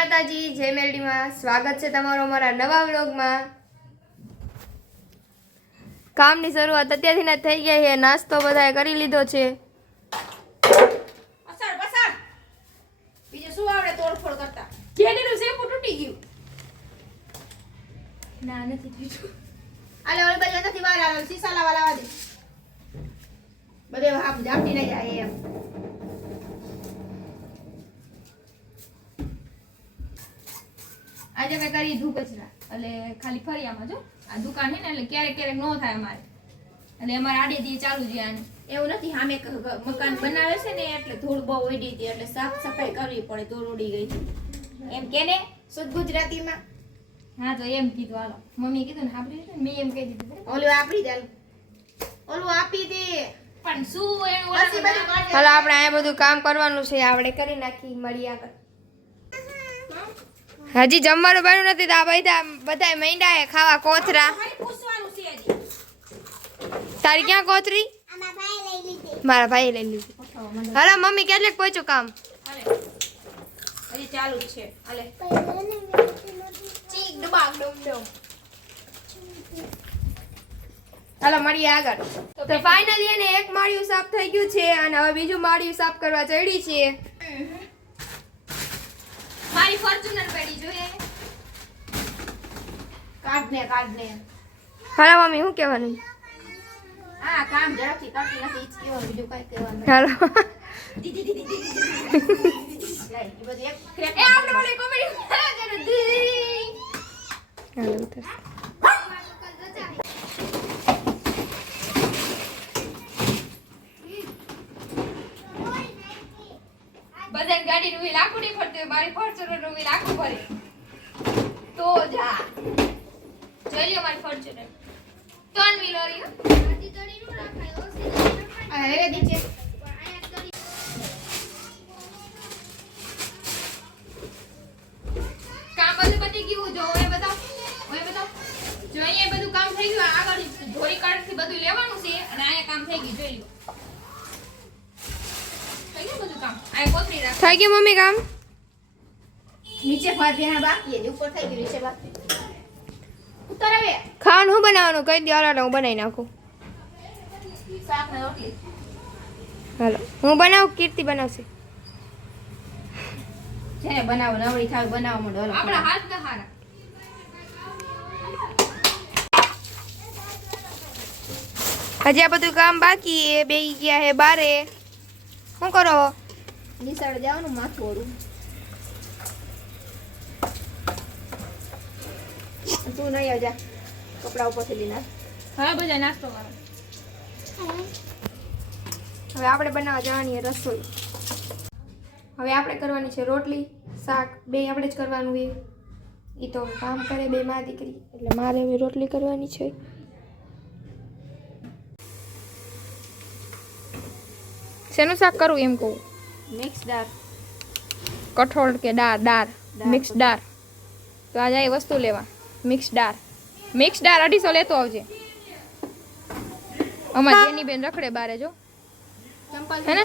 માતાજી જય મેલડીમાં. સ્વાગત છે તમારો અમારા નવા વ્લોગમાં. કામની શરૂઆત અત્યારથી ને થઈ ગઈ છે. નાસ્તો બધાએ કરી લીધો છે. બીજું શું આવડે તોડફોડ કરતા? કેરીનું શેપુ તૂટી ગયું. ના નથી તૂટ્યું. આલે ઓલી બાજુ નથી વાર આવે સીસા લાવા લાવા દે. બધે આમ જાપટી નહીં જાય એમ. આજે મેં કરી ધૂપ કચરા. એટલે ખાલી ફરિયામાં જો આ દુકાન છે ને એટલે ક્યારેક ક્યારેક ન થાય અમારે. એટલે અમારે આડે દી ચાલુ છે આને. એવું નથી સામે મકાન બનાવે છે ને એટલે ધૂળ બહુ ઉડી હતી એટલે સાફ સફાઈ કરવી પડે ધૂળ ઉડી ગઈ હતી. એમ કે ને શુદ્ધ ગુજરાતીમાં. હા તો એમ કીધું હાલો. મમ્મી કીધું ને આપડી ને? મેં એમ કહી દીધું ઓલું આપડી દે ઓલું આપી દે. પણ શું એનું હાલો આપણે આ બધું કામ કરવાનું છે. આપણે કરી નાખી મળી આગળ. હજી જમવાનું બન્યું નથી તો આ બધા બધા મૈંડા હે ખાવા કોથરા. તારી ક્યાં કોથરી? મારા ભાઈ લઈ લીધી. હલો મમ્મી કેટલેક પહોંચ્યું કામ? ચાલુ જ છે. હાલે. ચીક ડબાક ડુમ ડુમ. હાલો મળીએ આગળ. તો ફાઇનલી એને એક માળિયું સાફ થઈ ગયું છે અને હવે બીજું માળિયું સાફ કરવા ચડી છે. મારી ફોર્ચ્યુનર કાઢ ને કાઢ ને હાલો મમ્મી શું કહેવાનું? હા કામ ઝડપથી કરતી નથી ઈ જ કહેવાનું બીજું કઈ કહેવાનું હાલો. બધું ગાડી નું વ્હીલ આખું નહીં ફરતું મારી ફોર્ચ્યુનરનું વ્હીલ આખું ફરે તો જા. જોઈ લ્યો મારી ફોર્ચ્યુનર ત્રણ વ્હીલ વાળી આ હેરે નીચે કામ બધું પતી ગયું જો એ બતાવ ઓય બતાવ જો અહીંયા બધું કામ થઈ ગયું આગળ ધોરી કાઢથી બધું લેવાનું છે અને અહીંયા કામ થઈ ગયું જોઈ લો. થઈ ગયું બધું કામ? અહીંયા કોથળી રાખ. થઈ ગયું મમ્મી કામ? નીચે ભાઈ ભેણા બાકી છે ઉપર થઈ ગયું નીચે બાકી ઉતર આવે ખાવાનું શું બનાવવાનું? કહી દો હાલો હું બનાવી નાખું. શાક ને રોટલી. હાલો હું બનાવું કીર્તિ બનાવશે? જેને બનાવો નવરી થાવ બનાવવા માંડો આપણા હાથ ના હારા. હજી આ બધું કામ બાકી એ બે ગયા હે બારે. શું કરો? નિશાળ જવાનું માથું ઓળું. તું નહીં આવજા. કપડા ઉપરથી લઈને હા બધા નાસ્તો કરો. હવે આપણે બનાવવા જવાની રસોઈ. હવે આપણે કરવાની છે રોટલી શાક બે આપણે જ કરવાનું છે. એ તો કામ કરે બે માં દીકરી એટલે મારે હવે રોટલી કરવાની છે. શેનું શાક કરવું એમ કહું? મિક્સ દાળ. કઠોળ કે દાળ દાળ. મિક્સ દાળ. તો આજે એ વસ્તુ લેવા. મિક્સ દાળ મિક્સ દાળ અઢીસો લેતો આવજે. અમાર જેની બેન રખડે બારે જો. હે ને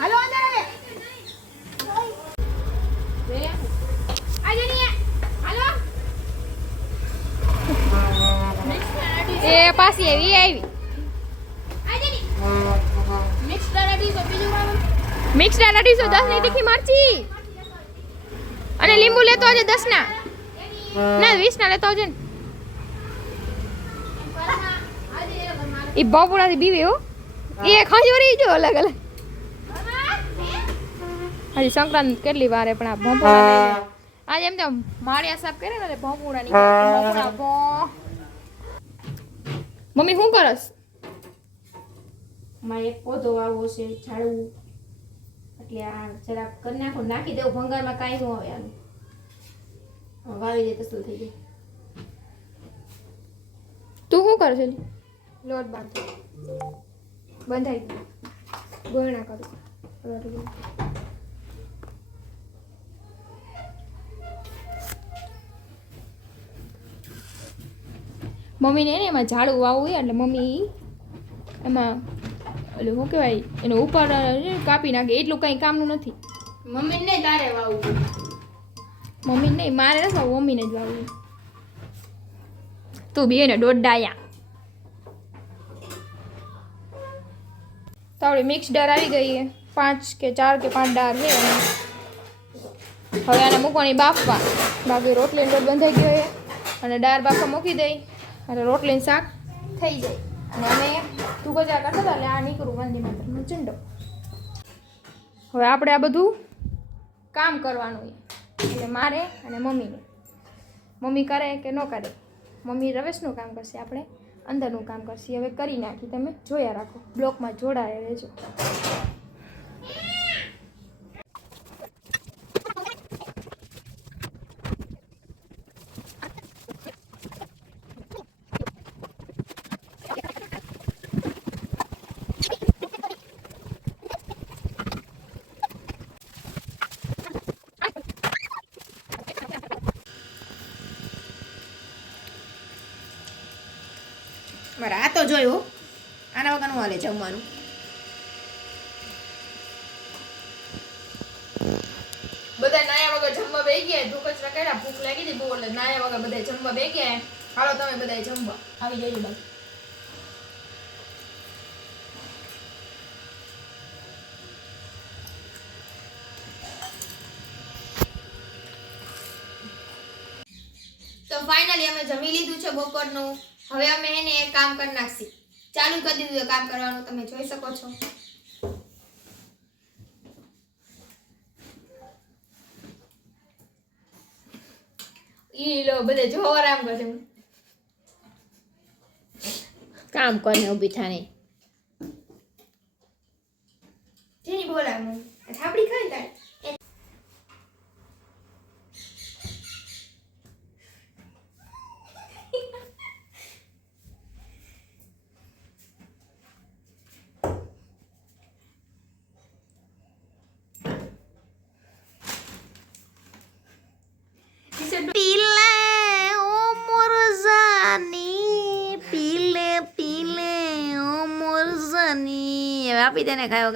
હાલો અંદર આવે. એ પાછી આવી મિક્સ દાળ અઢીસો દસની તીખી મરચી. લેતો આવજે દસ ના. ના વીસ ના લેતો આવજે ને. એ બાપુડાથી બીવે હો. એ ખંજોરી જો અલગ અલગ. હજી સંક્રાંત કેટલી વાર પણ આ ભોંપુડા આજે એમ તો માળિયા સાફ કરે ને ભોંપુડા ભોં. મમ્મી શું કરસ? મારે એક પોધો વાવવો છે ઝાડવું. એટલે આ જરાક કરી નાખું નાખી દેવું ભંગારમાં કાંઈ ન આવે આનું વાવી દે તો શું થઈ જાય તું શું કરે છે લોટ બાંધો. બંધાઈ ગયું. ગોળણા કરું લોટ મમ્મીને એને એમાં ઝાડું વાવવું હોય એટલે મમ્મી એમાં ઓલું શું કહેવાય એનો ઉપર કાપી નાખે. એટલું કંઈ કામનું નથી. મમ્મીને તારે વાવું મમ્મી નહીં મારે નથી વાવવું, મમ્મીને જ વાવવું. તું બી ને દોઢ ડાયા. તો આપણી મિક્સ ડાર આવી ગઈ પાંચ કે ચાર કે પાંચ ડાર છે હવે આને મૂકવાની બાફવા. બાકી રોટલી લોટ બંધાઈ ગયો છે. અને ડાર બાફવા મૂકી દઈ. અને રોટલી શાક થઈ જાય અને અમે તું ગજા કરતા હતા એટલે આ નીકળું વંદી માતરનો ચંડો હવે આપણે આ બધું કામ કરવાનું છે. એટલે મારે અને મમ્મીને. મમ્મી કરે કે ન કરે? મમ્મી રવેશનું કામ કરશે આપણે, અંદરનું કામ કરશે. હવે કરી નાખી. તમે જોયા રાખો. બ્લોકમાં જોડાયા રહેજો મારે આ તો જોયું હો. આના વગરનું હાલે જમવાનું. બધા નાયા વગર જમવા બેસી ગયા ધૂ કચરા કર્યા, ભૂખ લાગી હતી બહુ એટલે નાયા વગર બધા જમવા બેસી ગયા હાલો તમે બધા જમવા. આવી જજો બાઈ. તો ફાઇનલી અમે જમી લીધું છે બપોરનું. હવે અમે એને કામ કરી નાખશી. ચાલુ કરી દીધું કામ કરવાનું તમે જોઈ શકો છો. ઈ લો બધે જો આરામ કરે કામ કરીને ઊભી થાને? જેની બોલાવ થાપડી ખાઈ તારે પીલે ઓ મોરઝાની પીલે પીલે ઓ મોરઝાની હવે આપી દે ને ખાયો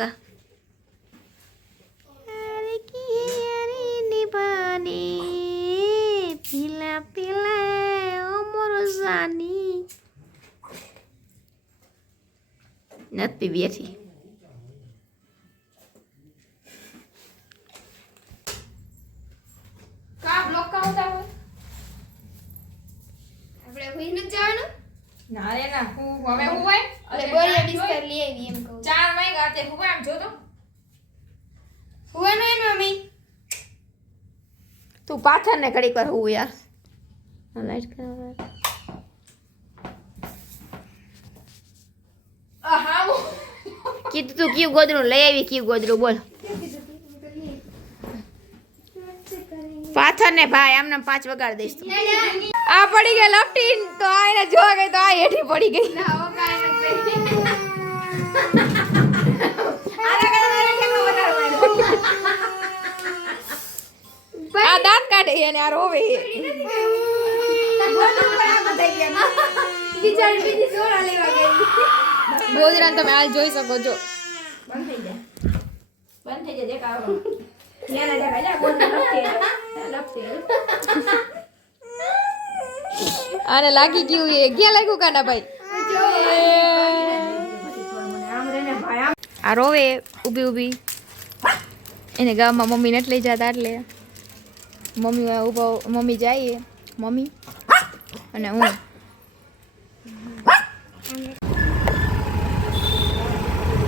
નિભાની પીલા પીલા ઓ મોરઝાની નથી પીવી હતી કા બ્લોક કા હોતા હોય આપણે હુઈ ન જવાનું ના રે ના હું હવે હું હોય એટલે બોરિયા બિસ્તર લઈ આવી એમ કહું ચાર વાગ્યા તે હું આમ જોતો હુવાનું એમ મમ્મી પાછળ ને ઘડીક વાર હું યાર. લાઈટ કરવા કીધું તું કયું ગોદડું? લઈ આવી કયું ગોદડું? બોલ. પાછળ ને ભાઈ આમને પાંચ વગાડ દઈશ આ પડી ગઈ લપટીન તો આ એને જોવા ગઈ તો આ હેઠી પડી ગઈ ના હવે કાંઈ નથી આ દાંત કાઢે અને આ રોવે ગોજરાને તમે હાલ જોઈ શકો છો. આને લાગી ગયું એ. ક્યાં લાગ્યું કાના ભાઈ? આ રોવે ઊભી ઊભી. એને ગામમાં મમ્મી નથી લઈ જતા એટલે. મમ્મી ઊભા મમ્મી જાય મમ્મી. અને હું.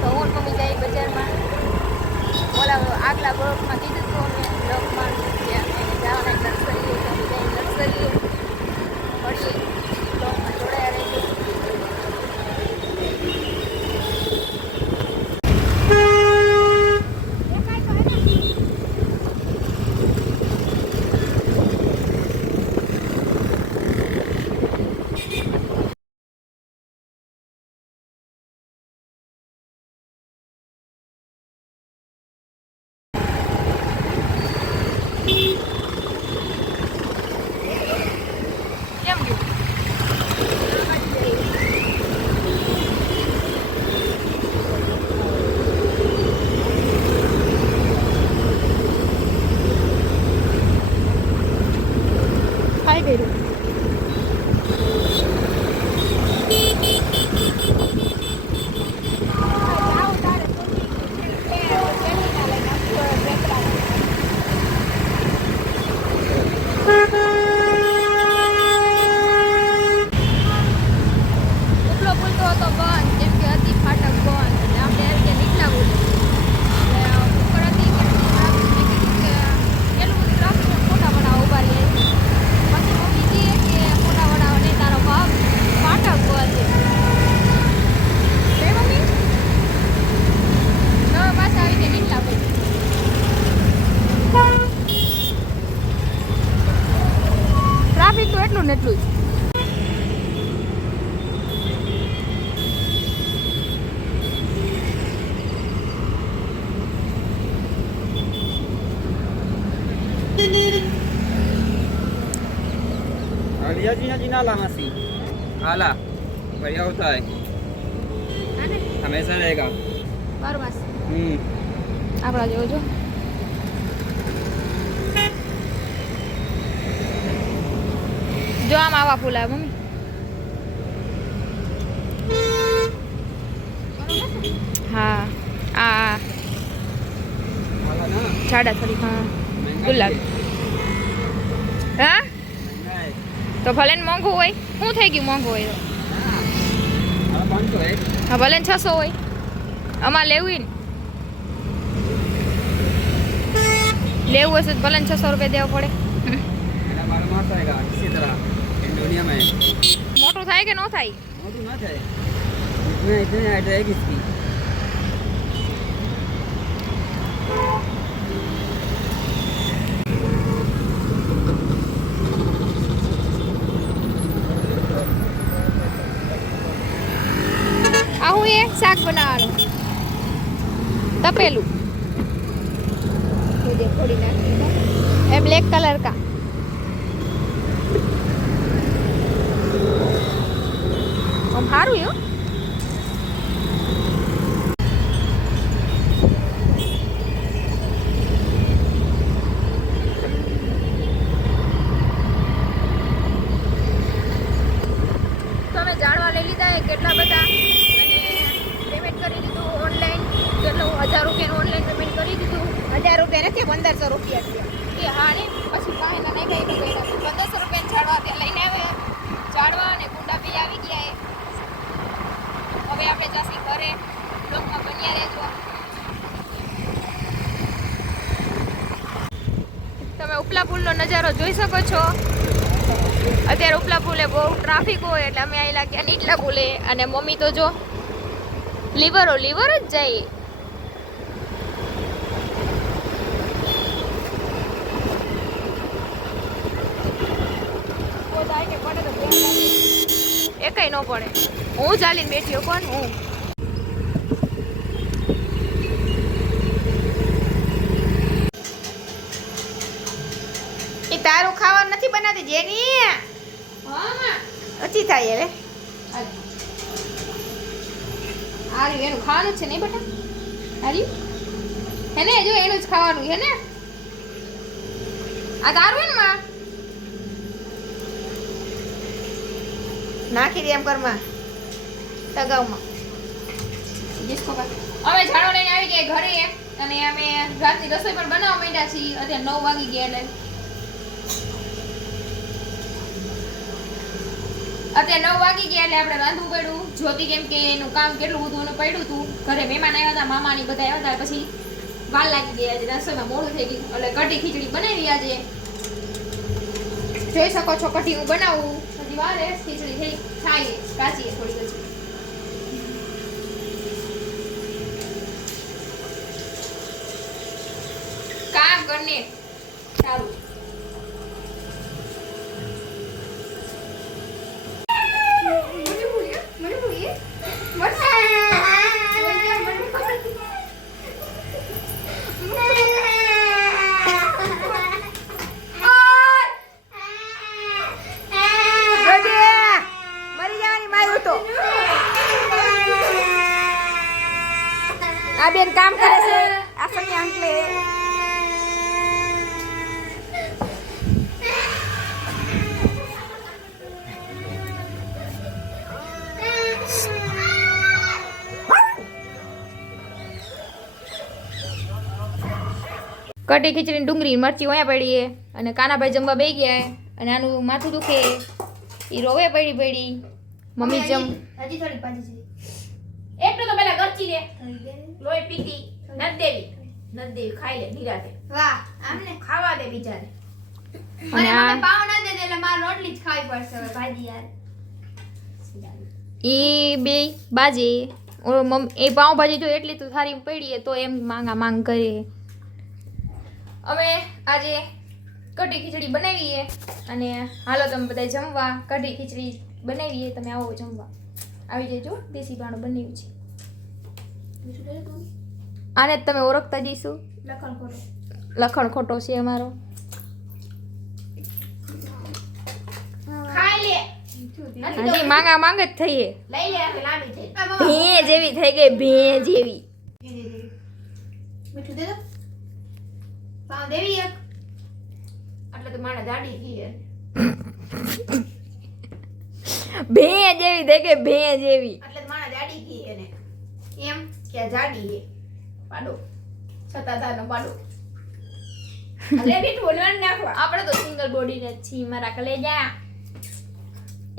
તો હું મમ્મી જાય બજારમાં. ઓલા આગલા બ્લોકમાં કીધું ભૈયાજી હજી ના લાવાસી આલા હોતા હે હંમેશા રહેગા બરોબર હમ. આપણા જેવો જો જો આમ આવા ફૂલા મમ્મી. હા આ સાડા થોડી હા. ગુલાબ. હા? તો ભલે ને મોંઘું હોય. શું થઈ ગયું મોંઘું હોય હા ભલે ને છસો હોય. આમાં લેવું ને. લેવું હશે ભલે ને છસો રૂપિયા દેવા પડે. મોટું થાય કે ન થાય? મોટું ન થાય. શાક બનાવવાનું. તપેલું. એ બ્લેક કલર કા. આમ સારું યો તમે જાણવા લઈ લીધા એ કેટલા બધા અને પેમેન્ટ કરી દીધું ઓનલાઈન કેટલું હજાર રૂપિયાનું ઓનલાઈન પેમેન્ટ કરી દીધું હજાર રૂપિયા નથી પંદરસો રૂપિયા છે એ હા ને પછી પાણીના નહીં ગઈ ગઈ પંદરસો રૂપિયા ઝાડવા ત્યાં લઈને આવ્યા ઝાડવા અને કુંડા બી આવી ગયા એ હવે આપણે જાસી ઘરે બ્લોકમાં બન્યા રહેજો તમે ઉપલા પુલનો નજારો જોઈ શકો છો. અત્યારે ઉપલા પુલે બહુ ટ્રાફિક હોય એટલે અમે અહીં લાગ્યા નીચલા પુલે. અને મમ્મી તો જો લીવરો લીવર જ જાય. એ કઈ ન પડે. હું ચાલીને બેઠી કોણ હું એ તારું ખાવાનું જેની ઓછી થાય હવે. આર્યું એનું ખાવાનું છે નહીં બેટા? આર્યું હે ને જો એનું જ ખાવાનું હે ને? આ તારું ને માં? નાખી દે એમ કરમાં તગાવમાં. ડિસ્કો અમે ઝાડો લઈને આવી ગયા ઘરે. અને અમે રાતની રસોઈ પણ બનાવવા માંડ્યા છીએ. અત્યારે નવ વાગી ગયા એટલે. અત્યારે નવ વાગી ગયા એટલે આપણે રાંધવું પડ્યું. જ્યોતિ કેમ કે એનું કામ કેટલું બધું એનું પડ્યું હતું ઘરે મહેમાન આવ્યા હતા, મામાની બધા આવ્યા હતા, પછી વાર લાગી ગઈ આજે રસોઈમાં મોડું થઈ ગયું. એટલે કઢી ખીચડી બનાવી આજે. જોઈ શકો છો, કઢી હું બનાવું. પછી વાર ખીચડી થઈ થાય કાચી કઢી ખીચડીની ડુંગળી મરચી ઓયા પડી છે અને કાનાભાઈ જમવા બે ગયા અને આનું માથું દુખે એ રોવે પડી પડી. મમ્મી જમ હજી થોડી પાછી એટલું તો પેલા ગરચી લે. લોહી પીતી. નદ દેવી. નદ દેવી. ખાઈ લે નિરાતે વાહ આમને ખાવા દે બિચારે અને આ- પાવ ના દે એટલે મારે રોટલી જ ખાવી પડશે હવે ભાજી યાર. એ બે બાજે. એ પાઉંભાજી જો એટલી તો સારી પડી તો એમ માંગા માંગ કરે અમે આજે કઢી ખીચડી બનાવીએ અને હાલો તમે બધા જમવા કઢી ખીચડી બનાવીએ તમે આવો જમવા. આવી જજો દેશી ભાણું બનાવ્યું છે. આને તમે ઓળખતા જઈશું. લખણ ખોટો. લખણ ખોટો છે અમારો. હજી માંગા માંગ જ થઈએ. ભીએ જેવી થઈ ગઈ ભીએ જેવી. પાવ દેવી એક. એટલે તો મારા દાડી હે. ભે જેવી થઈ ભેં જેવી. એટલે તો મારા દાડી ઘી એને એમ કે જાડી હે. પાડો. સતાધારનો પાડો. અલે મીઠું બોલવાનું નાખો આપણે તો સિંગલ બોડી ને છી મારા કલેજા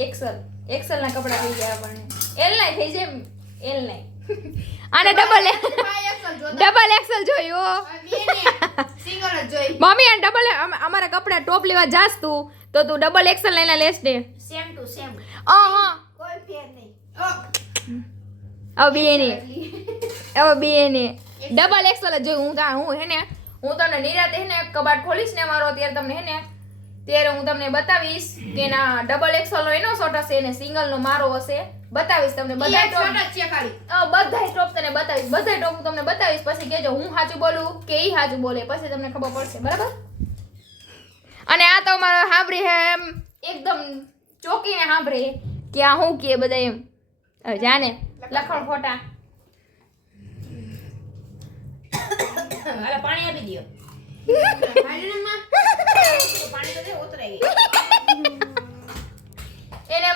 એક્સલ એક્સલ ના કપડા થઈ ગયા આપણને. એલ નાય થઈ જાય એલ નાય આને ડબલ ડબલ એક્સેલ જોયું સિંગલ જ જોઈ. મમ્મી અને ડબલ અમારા કપડા ટોપ લેવા જાસ તું તો તું ડબલ એક્સલ લઈને લેસ ને. સેમ ટુ સેમ અ હા. કોઈ ફેર નહીં. હવે બે ને હવે બે ને ડબલ એક્સેલ જ જોયું. હું તા હું હે ને હું તમને નિરાતે હે ને કબાટ ખોલીશ ને મારો ત્યારે તમને હે ને ત્યારે હું તમને બતાવીશ કે ના ડબલ એક્સલ નો એનો શોર્ટ હશે અને સિંગલ નો મારો હશે. બતાવીશ તમને બધા જ છે ખાલી. બધા સ્ટોપ તને બતાવીશ. બધા ટોપ હું તમને બતાવીશ. પછી કેજો હું સાચું બોલું કે ઈ સાચું બોલે. પછી તમને ખબર પડશે. બરાબર? અને આ તો મારો સાંભળી હે એમ એકદમ ચોકીને સાંભળે. કે આ હું કે બધા એમ. હવે જાને લખણ ખોટા પાણી આપી દે એને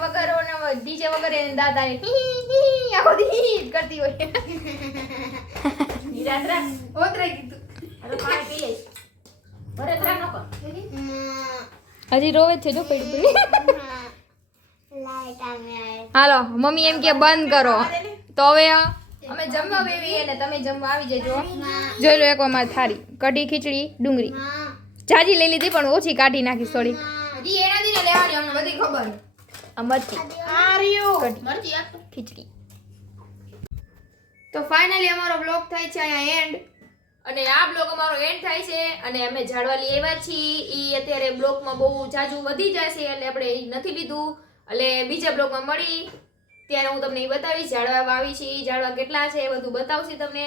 વગર ઓને ડીજે વગર એને દાદા હી હી હી આખો દી કરતી હોય. નિરાંતરા ઉતરાઈ ગયું હાલો પાણી પી લઈશ. ભરત નો કર હજી રોવે છે જો પડી પડી. હાલો મમ્મી એમ કે બંધ કરો. તો હવે અમે જમવા બેવી અને તમે જમવા આવી જજો. જોઈ લો એક અમારી થાળી. કઢી ખીચડી ડુંગળી. જાજી લઈ લીધી પણ ઓછી કાઢી નાખી થોડી હજી એના દીને લેવાની અમને બધી ખબર. આ મરચી. આ મરચી તો. ખીચડી. તો ફાઇનલી અમારો બ્લોગ થાય છે અહીંયા એન્ડ અને આ બ્લોગ અમારો એન્ડ થાય છે અને અમે ઝાડવાલી આવ્યા છીએ. ઈ અત્યારે બ્લોગમાં બહુ જાજુ વધી જાય છે એટલે આપણે નથી લીધું. એટલે બીજા બ્લોગમાં મળી. ત્યારે હું તમને એ બતાવીશ ઝાડવા વાવી છે એ ઝાડવા કેટલા છે એ બધું બતાવશે તમને.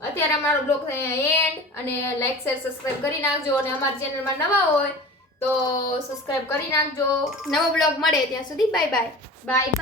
અત્યારે અમારો બ્લોગ એન્ડ અને લાઈક શેર સબસ્ક્રાઇબ કરી નાખજો અને અમારી ચેનલમાં નવા હોય તો સબસ્ક્રાઈબ કરી નાખજો. નવો બ્લોગ મળે ત્યાં સુધી બાય બાય બાય